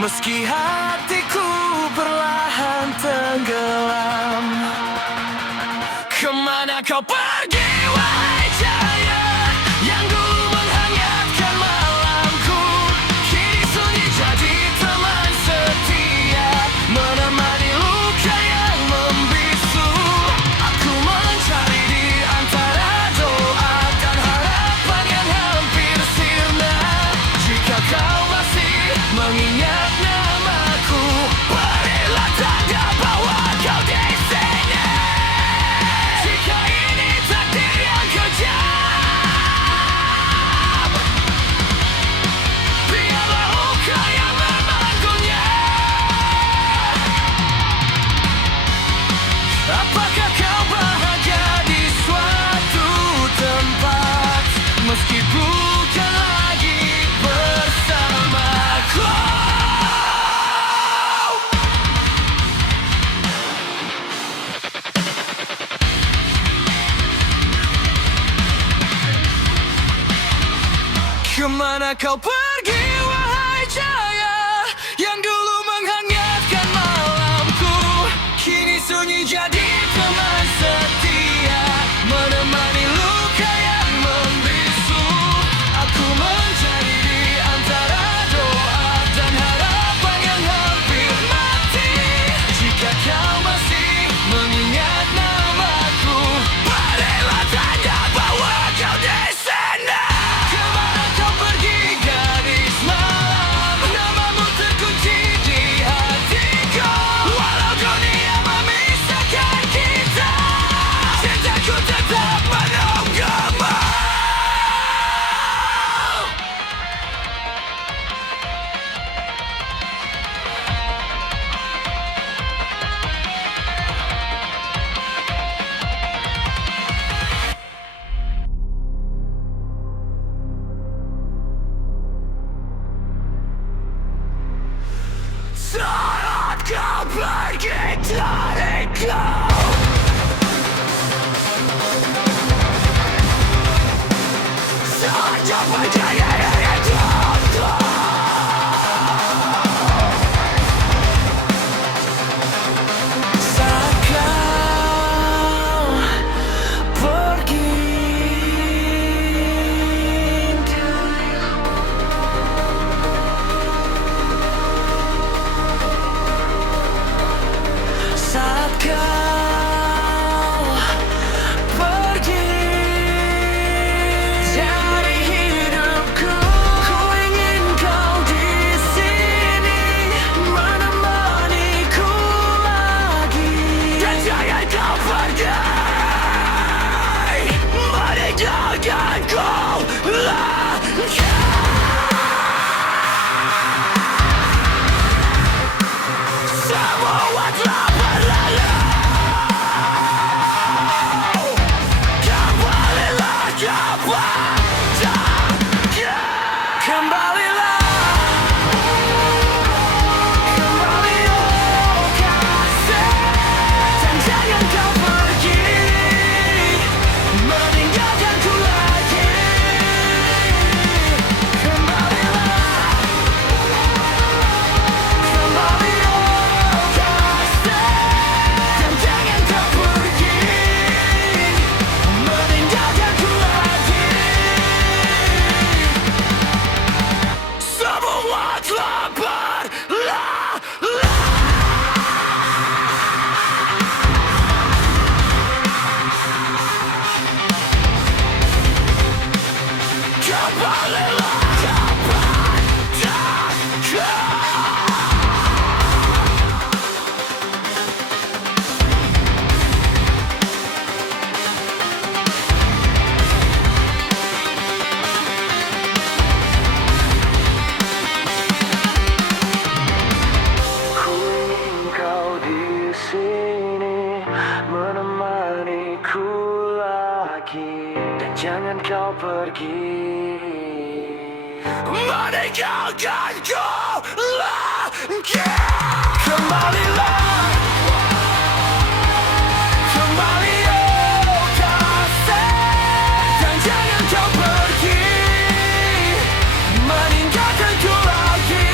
Meski hatiku perlahan tenggelam. Kemana kau pergi wahai cahaya yang dulu menghangatkan malamku? Kini sunyi jadi teman setia, menemani luka yang membisu. Aku mencari di antara doa dan harapan yang hampir sirna. Jika kau masih mengingat namaku, berilah tanda bahwa kau di sini. Jika ini takdir yang kejam, biarlah luka yang memanggulnya. Apakah kau bahagia di suatu tempat, meski bukan lagi bersamaku? Kemana kau pergi wahai cahaya yang dulu menghangatkan malamku? Kini sunyi jadi teman setia, menemani luka yang membisu. Aku mencari di antara doa dan harapan yang hampir mati. Jika kau masih mengingat namaku, berilah tanda bahwa kau di sana. Kemana kau pergi gadis malam, namamu terkunci di hatiku. Walau dunia memisahkan kita, cintaku tetap menunggumu. Saat kau pergi dariku, saat kau pergi dariku, saat kau pergi saat kau pergi dari hidupku. Ku ingin kau di sini menemaniku lagi, dan jangan kau pergi meninggalkanku lagi. Semua telah berlalu, kembalilah kepada kembalilah, kembali oh kasih, dan jangan kau pergi meninggalkanku lagi. Kembalilah, kembali oh kasih, dan jangan kau pergi meninggalkanku lagi. Semua telah berlalu. Kembalilah kepadaku. Ku ingin kau di sini menemaniku lagi, dan jangan kau pergi meninggalkanku lagi. Kembalilah, kembali oh kasih, dan jangan kau pergi meninggalkanku lagi.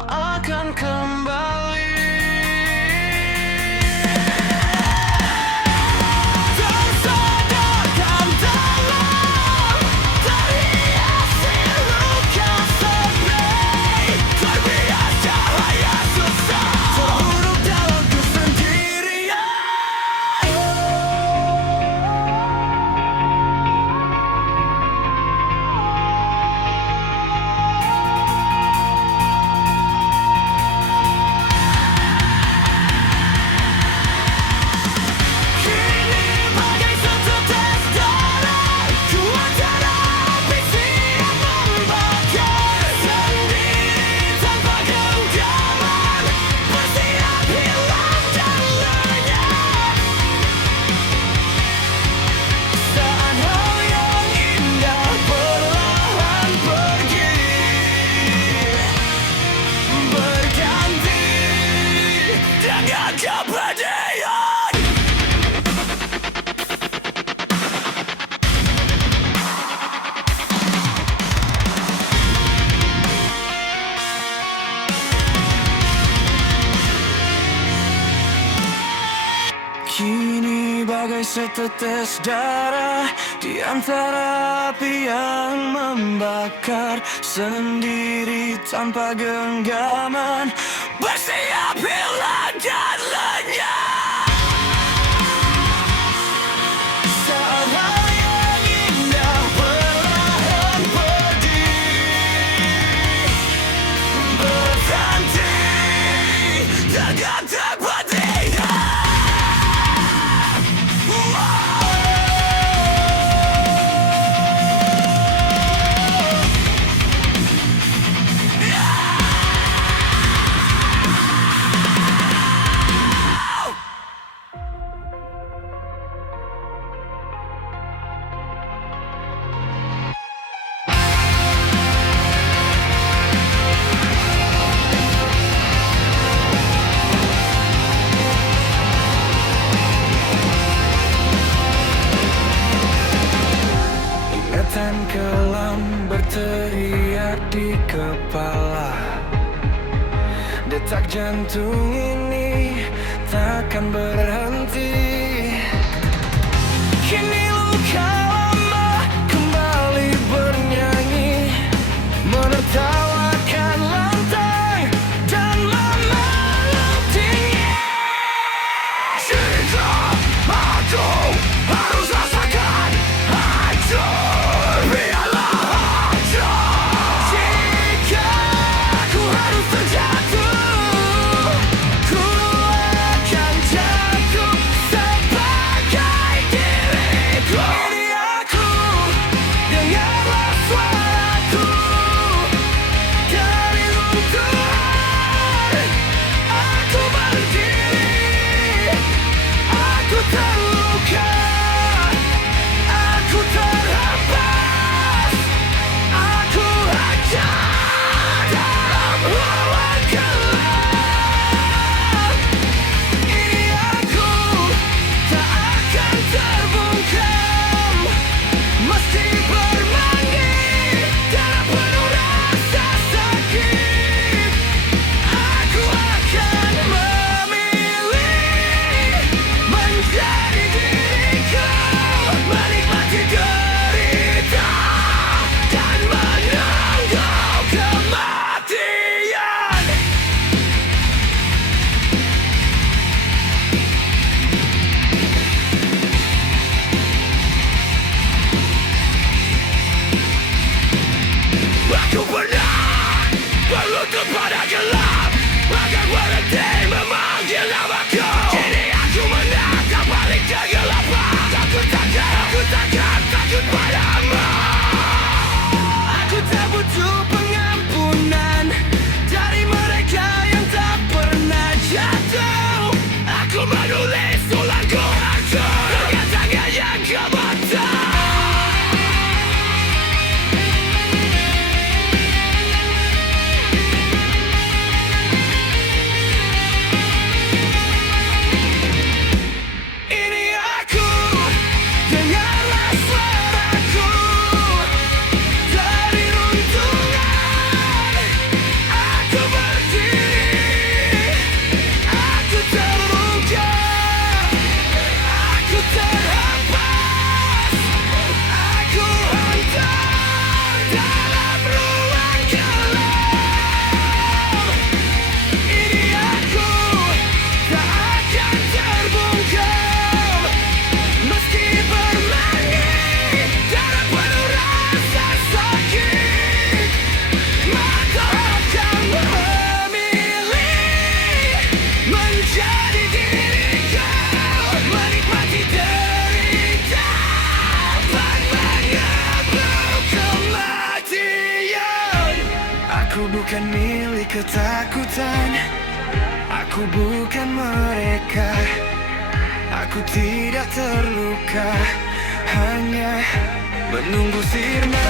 kau akan kembali. Tersadarkan dalam terhiasi luka sedih, terbias cahaya susah, terhuruf dalam kesendirian. Kini bagai setetes darah di antara api yang membakar, sendiri tanpa genggaman, bersiap hilang dan lenyap. Saat hal yang indah perlahan pergi, berhenti dengan terpedih. Ingatan kelam berteriak di kepala, detak jantung ini takkan berhenti. Kini luka lama kembali bernyanyi, menertawakan lantang dan memeluk dingin. Cinta aku harus rasakan hancur, biarlah hancur. Jika aku harus terjatuh, ku akan jatuh sebagai diriku. Ini aku, dengarlah suaraku dari runtuhan. Aku berdiri, aku terluka, aku terhempas, aku hancur dalam hawa gelap. Ini aku tak akan terbungkam, meski bermandi darah penuh rasa sakit. Aku akan memilih menjadi diriku, menikmati derita dan menunggu kematian. Aku pernah berlutut pada gelap, akan berhenti memanggil namaku. Kini aku menatap balik kegelapan. Takut takkan takut padamu. Aku tak butuh pengampunan dari mereka yang tak pernah jatuh. Aku menulis ulang hancur dengan tangan yang gemetar. dari ketakutan. Aku bukan mereka. Aku tidak terluka, hanya menunggu sirna.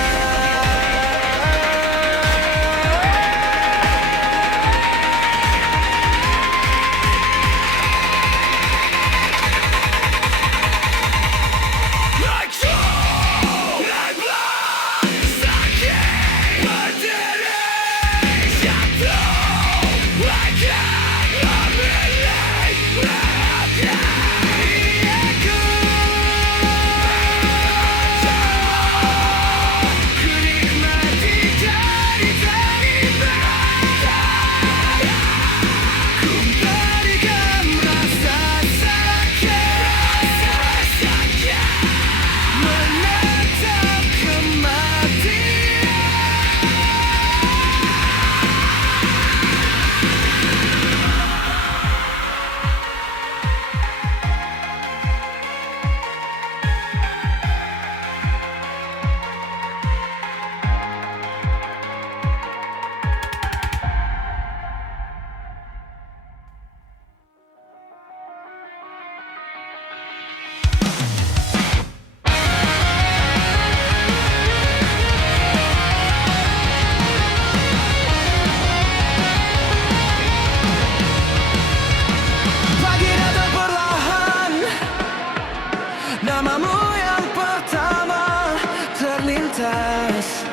Namamu yang pertama terlintas.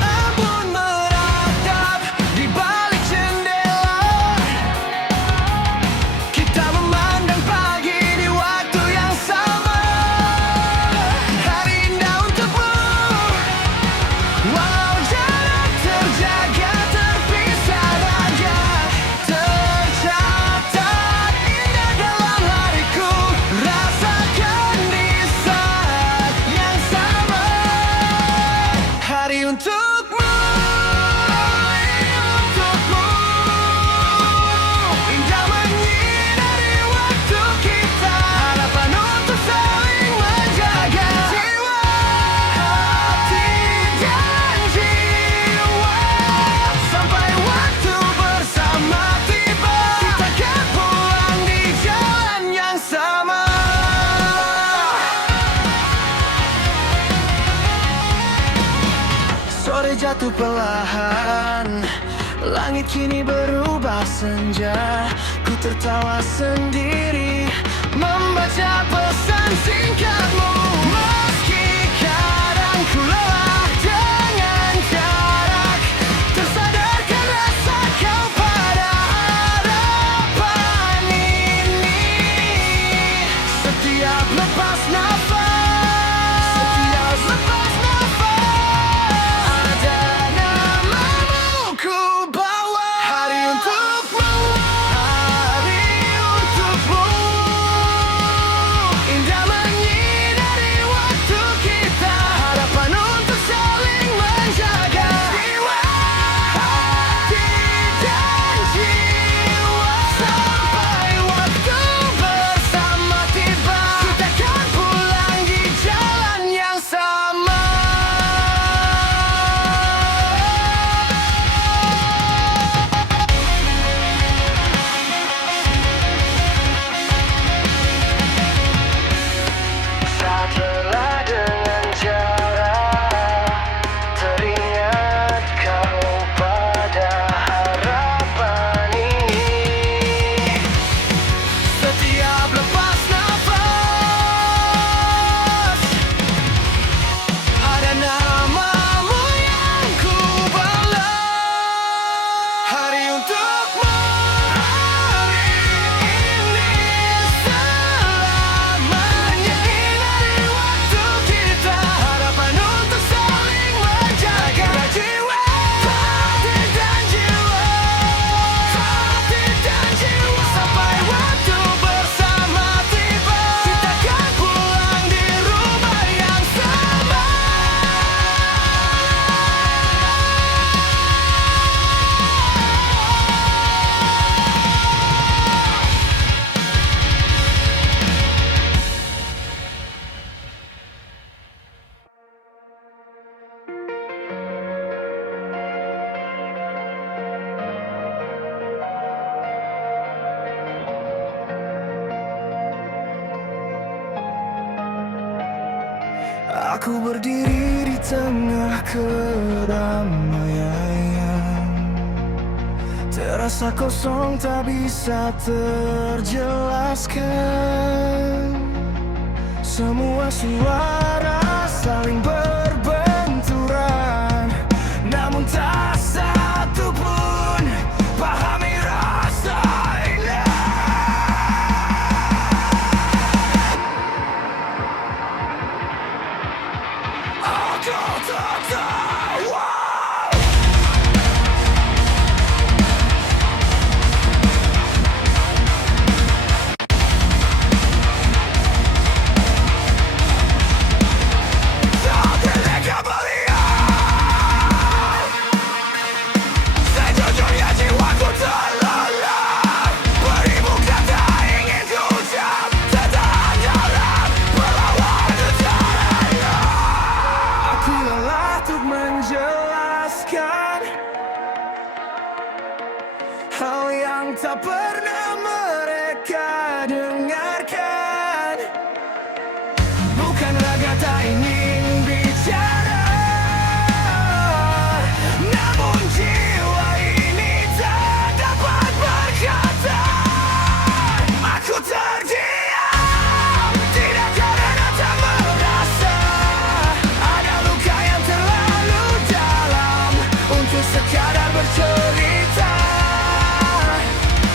Embun meratap di balik jendela. Kita memandang pagi di waktu yang sama. Hari indah untukmu, walau jarak terjaga, terpisah raga, tercatat dalam hariku. Rasakan di saat yang sama. Hari untukmu, untukmu. Indah menyinari waktu kita. Harapan untuk saling menjaga jiwa, hati dan jiwa. Sampai waktu bersama tiba, kita akan pulang di jalan yang sama. Sore jatuh perlahan, langit kini berubah senja. Ku tertawa sendiri, membaca pesan singkatmu. Meski kadang ku lelah dengan jarak, tersadarkan rasa kau pada harapan ini. Setiap lepas nafas, setiap lepas nafas, ada namamu ku bawa. Hari untukmu, hari untukmu. Indah menyinari Aku berdiri di tengah keramaian, terasa kosong tak bisa terjelaskan. Semua suara saling berbenturan, namun tak satu pun pahami rasa ini. Aku tak tahu. Menjelaskan hal yang tak pernah mereka dengarkan. Bukan raga tak ingin bicara, namun jiwa ini tak dapat berkata. Aku terdiam, tidak karena tak merasa ada luka yang terlalu dalam untuk sekadar bercerita.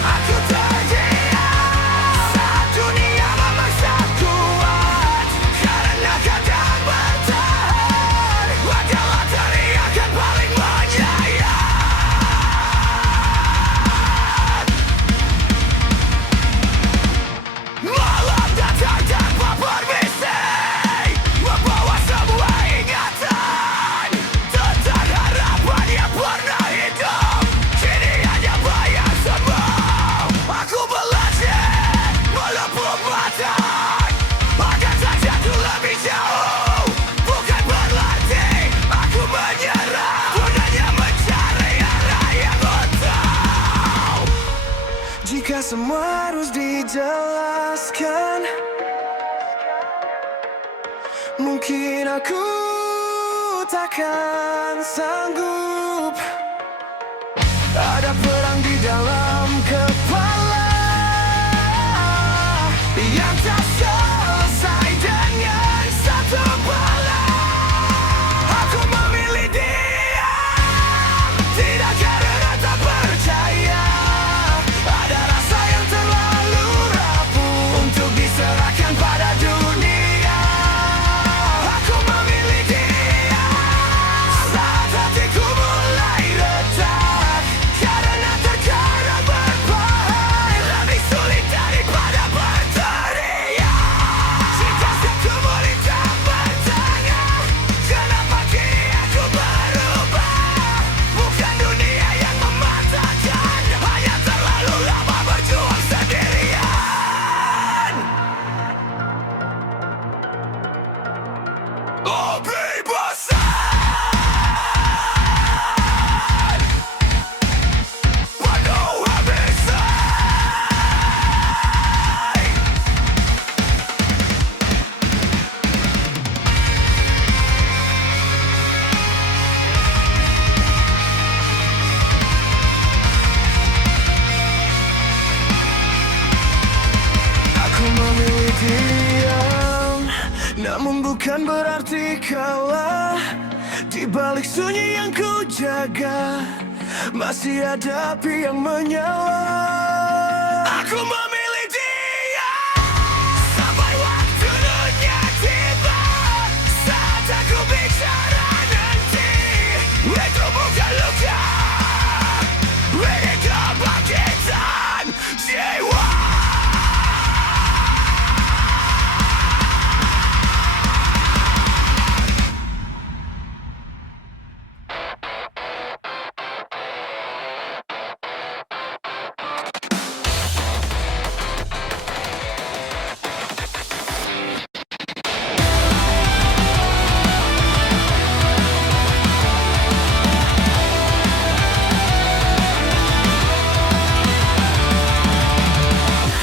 Aku terdiam saat dunia memaksa kuat, karena kadang bertahan adalah teriakan paling menyayat. Malam datang tanpa permisi, membawa semua ingatan tentang harapan yang pernah hidup, kini hanya bayang semu. Aku belajar melepur mata, akan tak jatuh lebih jauh. Bukan berarti aku menyerah, pun hanya mencari arah yang utuh. Jika semua harus dijelaskan, mungkin aku takkan sanggup. Ada perang di dalam kepala yang tak selesai dengan satu bala. Aku memilih diam, tidak karena tak percaya. Ada rasa yang terlalu rapuh untuk diserahkan pada dunia. Aku memilih diam saat hatiku mulai retak, karena terkadang berbahan lebih sulit daripada berteriak. Jika satu melintang bertanya, kenapa kini aku berubah? Bukan dunia yang mematahkan, hanya terlalu lama berjuang sendirian. Hobi bosan, penuh habisan. Aku memilih diam, namun bukan berarti kalah. Di balik sunyi yang ku jaga, masih ada api yang menyala. Aku memilih diam sampai waktunya tiba. Saat aku bicara nanti, itu bukan luka, ini kebangkitan jiwa.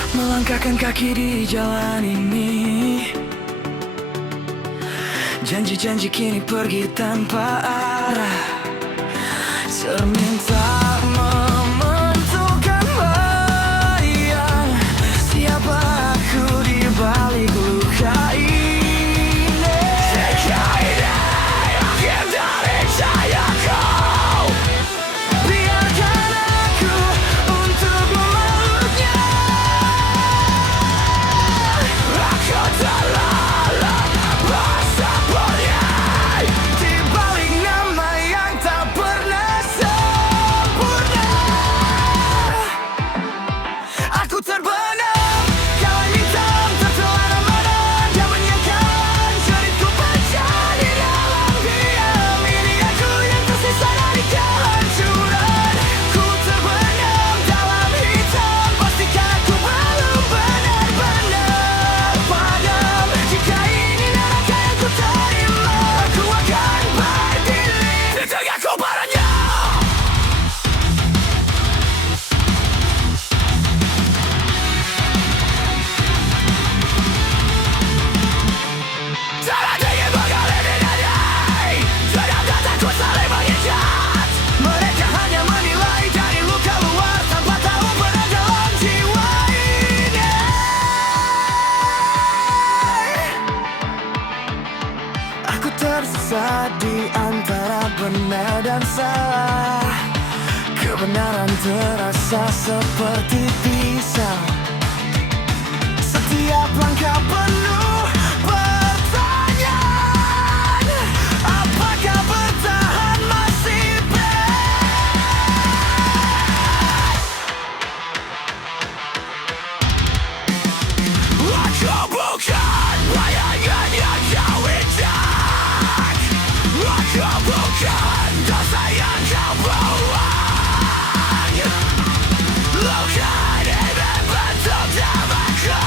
Melangkahkan kaki di jalan ini, Janji-janji kini pergi tanpa arah. Cermin tak menentukan bayang. Siapa aku di balik luka ini? Jika ini akhir dari cayaku, biarkan aku untuk memeluknya. Aku terlalu bersamanya di balik nama yang tak pernah sempurna. Aku terbenam, kawan hitam tertelan amanah. Dia menyiapkan ceritku baca di dalam diam. Ini aku yang tersisa dari kehancuran. Ku terbenam dalam hitam, pastikan aku belum benar-benar padam. Jika ini neraka yang ku terima, aku akan berdiri di tengah kobarannya. Tanah dingin mengalir di dada, dendam dan takut saling mengikat. Mereka hanya menilai dari luka luar tanpa tahu benar dalam jiwa ini. Aku tersesat di antara benar dan salah. Kebenaran terasa seperti pisau. Setiap langkah penuh pertanyaan. Apakah bertahan masih berat? Aku bukan bayangan yang kau injak. Aku bukan dosa yang kau buang. Luka ini membentuk namaku.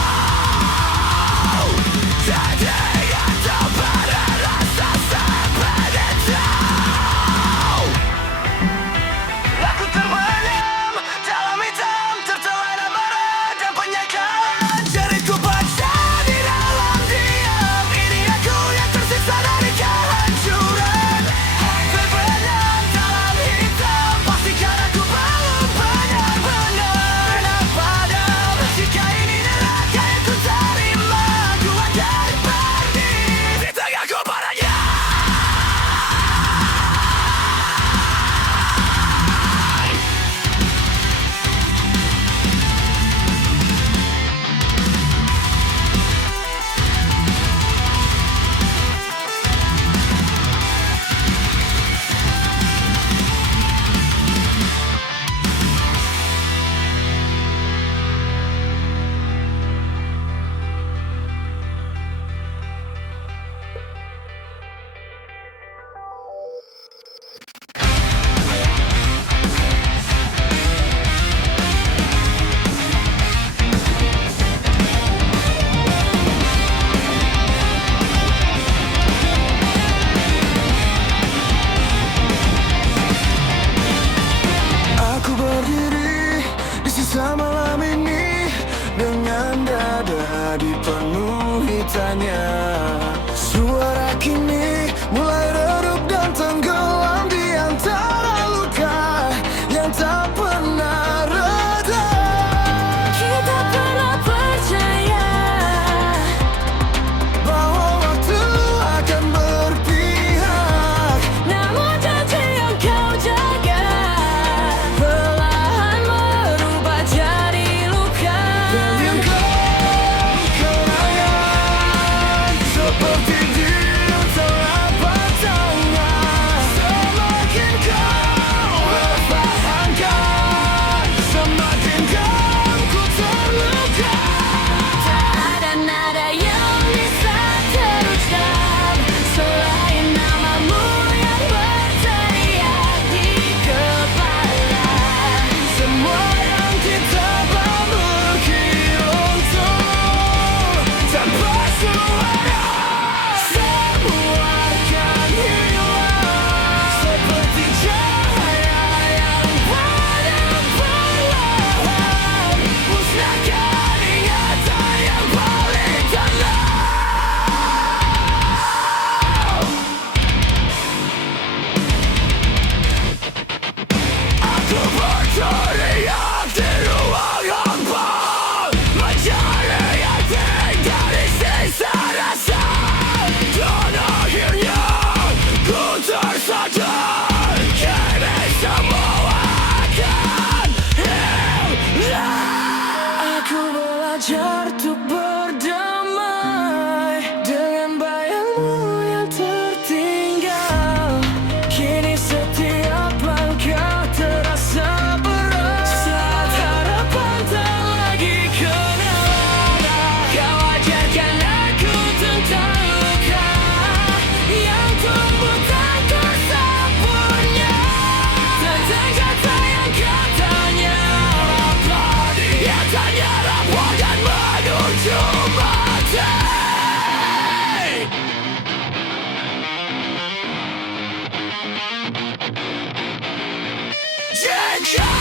Jika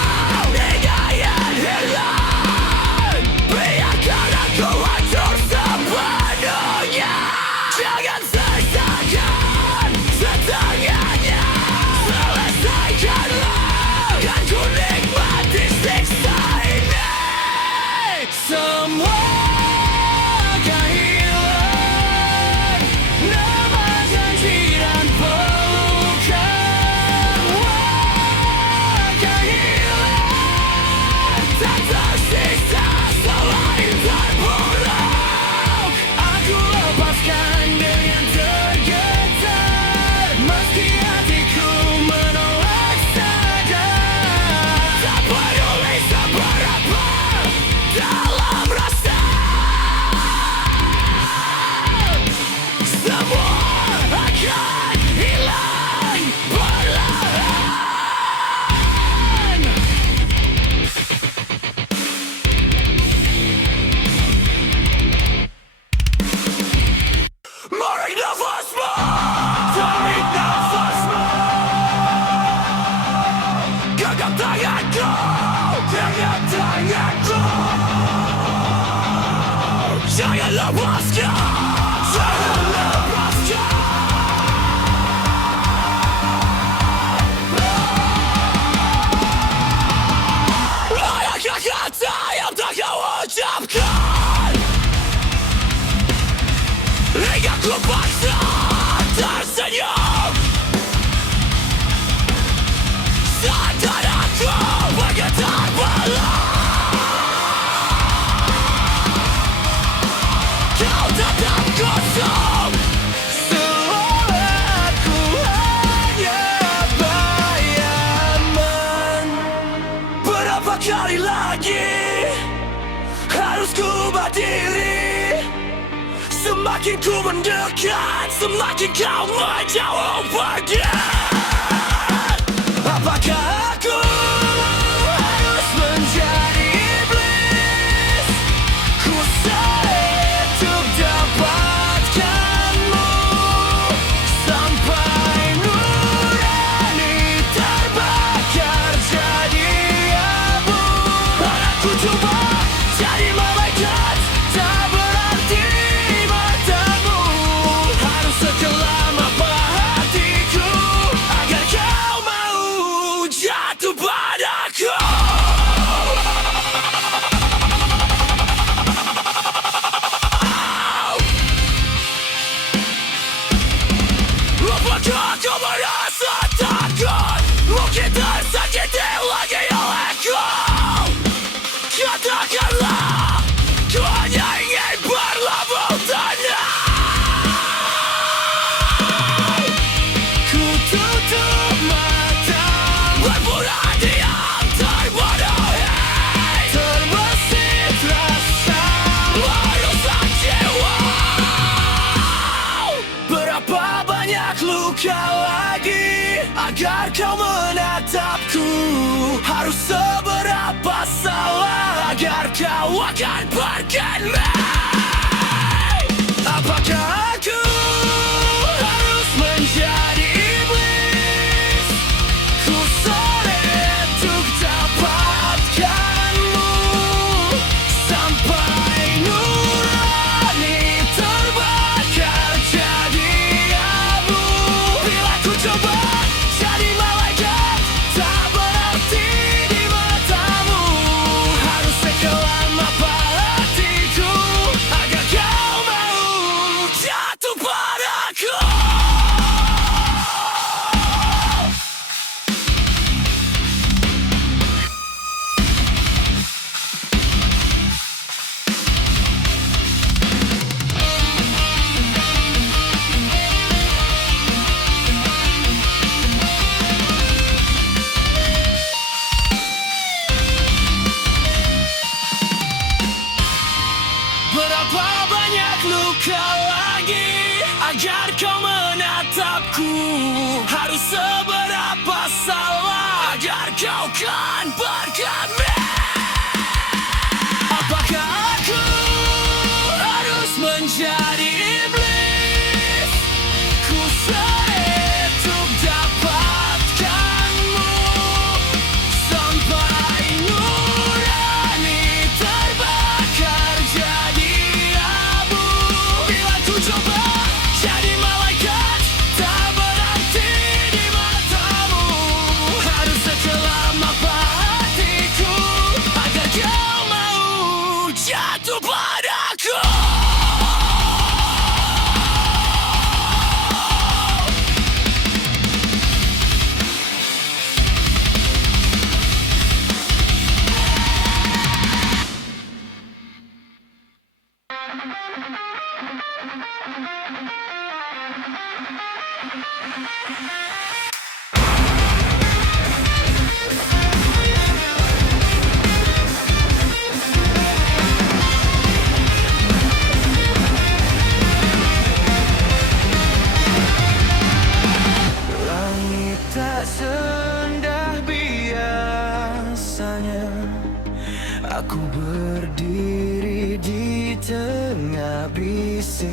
ingin hilang, biarkan aku hancur sepenuhnya. Jangan sisakan setengahnya. Selesaikanlah, kan ku nikmati siksa ini. Semua akan hilang, nama janji dan pelukan akan hilang. Tak tersisa selain terpuruk. Aku lepaskan dengan tergetar, meski hatiku menolak sadar. Tak peduli seberapa dalam rasa, semua akan hilang perlahan. Tarik nafasmu, tarik nafasmu. Genggam tanganku, genggam tanganku. Jangan lepaskan, jangan lepaskan. Ayakah kata yang tak kau ucapkan, hingga ku paksa tersenyum. Sadar aku begitu terbelah. Kau tetap kosong, seolah aku hanya bayangan. Berapa kali lagi harus ku berdiri? Semakin ku mendekat, semakin kau menjauh pergi. Apakah aku harus menjadi iblis? Ku sulit untuk dapatkanmu, sampai nurani terbakar jadi abu. Aku coba jadi malaikat, tak berarti matamu. Harus sekelam apa hatiku agar kau mau jatuh padaku. Apakah kau merasa takut? Mungkin tersakiti lagi olehku. Katakanlah, ku hanya ingin berlambung tenang. Ku tutup mata, berpura diam, terbodohi, terbesit rasa, merusak jiwa. Berapa banyak luka lagi agar kau menatapku? Harus seberapa salah agar kau akan pergi? Apakah aku harus menjadi iblis? Ku sulit untuk dapatkanmu, sampai nurani terbakar jadi abu. Bila ku coba jadi malaikat, tak berarti di matamu. Harus sekelam apa hatiku agar kau mau jatuh padaku. Berapa banyak luka lagi agar kau menatapku? Harus seberapa salah agar kau kan berkami? Apakah aku harus menjadi iblis? Ku sulit untuk dapatkanmu, tak seindah biasanya. Aku berdiri di tengah bising.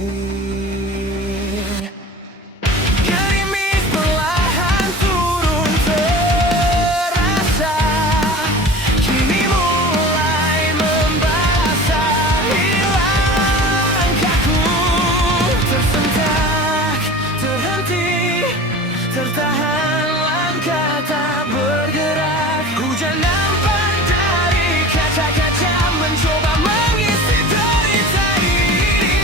Gerimis perlahan turun terasa, kini mulai membasahi langkahku. Tersentak, terhenti, tertahan langkah tak bergerak. Hujan nampak dari kaca-kaca mencoba mengisi derita ini.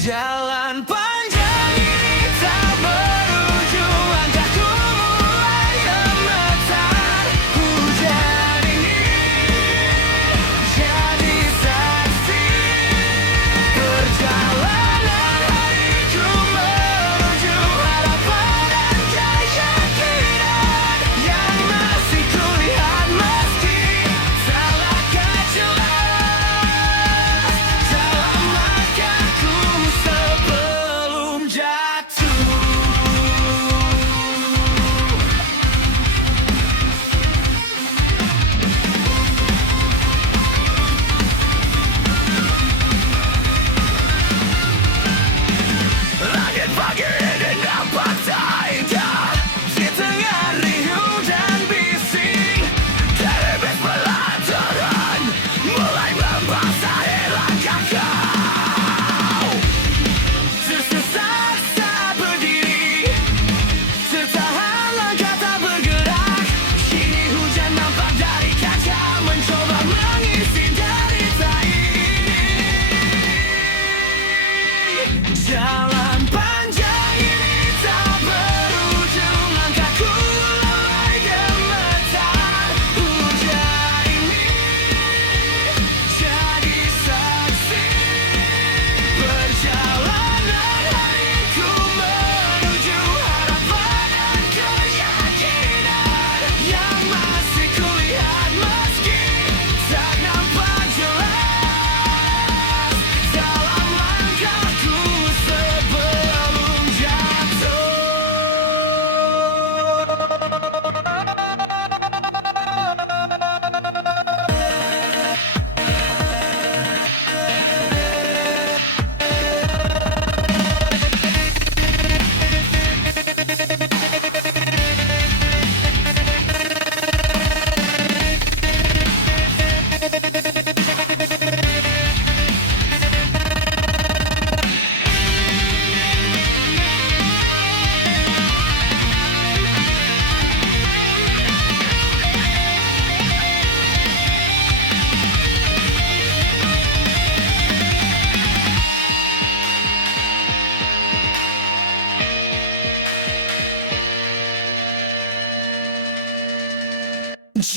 Jalan panjang ini tak berujung, langkahku mulai gemetar. Hujan ini jadi saksi perjalanan hariku menuju harapan dan keyakinan yang masih kulihat meski tak lagi jelas dalam langkahku sebelum jatuh. Langit pagi ini nampak tak indah di tengah riuh dan bising. Gerimis perlahan turun, mulai membasahi langkah kau. Tersesat saat berdiri, tertahan langkah tak bergerak. Kini hujan nampak dari kaca mencoba mengisi derita ini. Jalan panjang ini tak berujung, langkahku mulai gemetar. Hujan ini jadi saksi perjalanan hariku menuju harapan dan keyakinan yang masih kulihat meski tak nampak jelas dalam langkahku sebelum jatuh.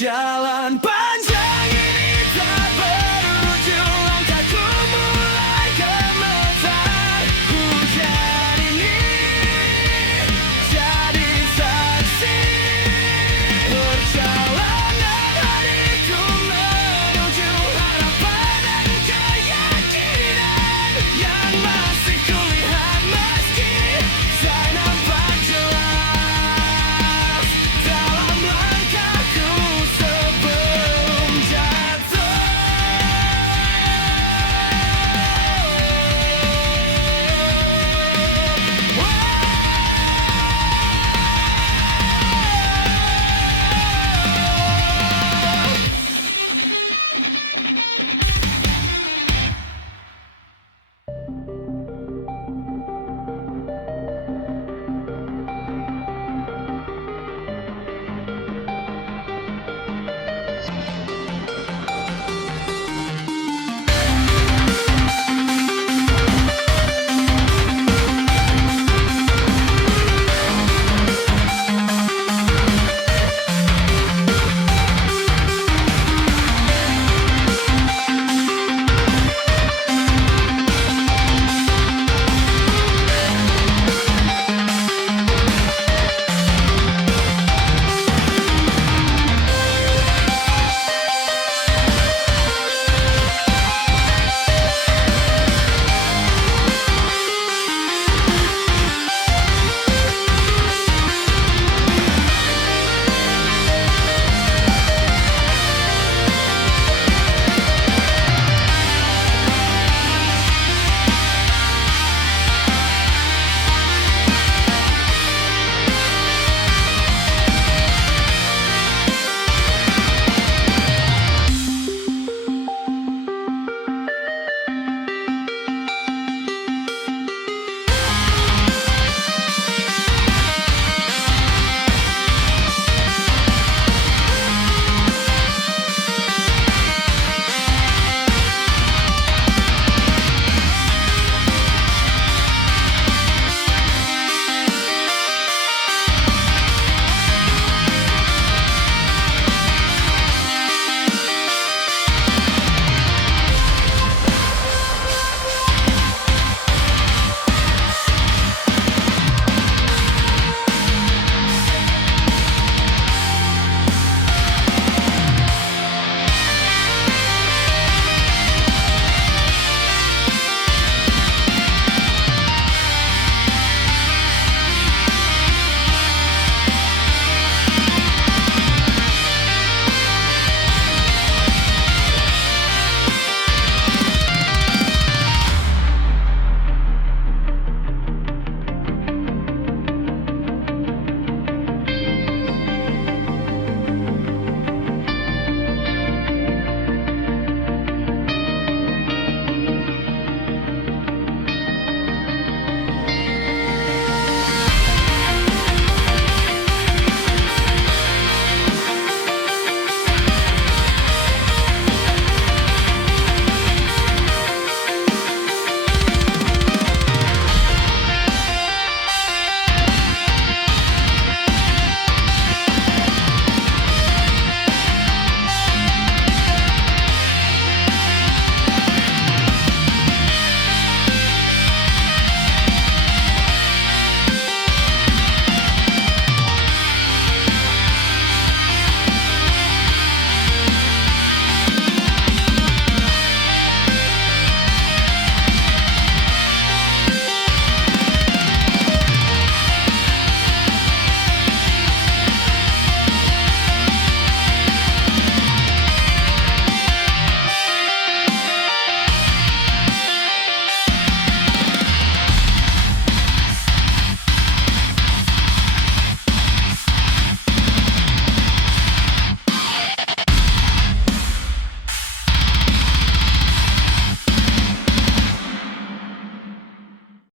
Jalan panjang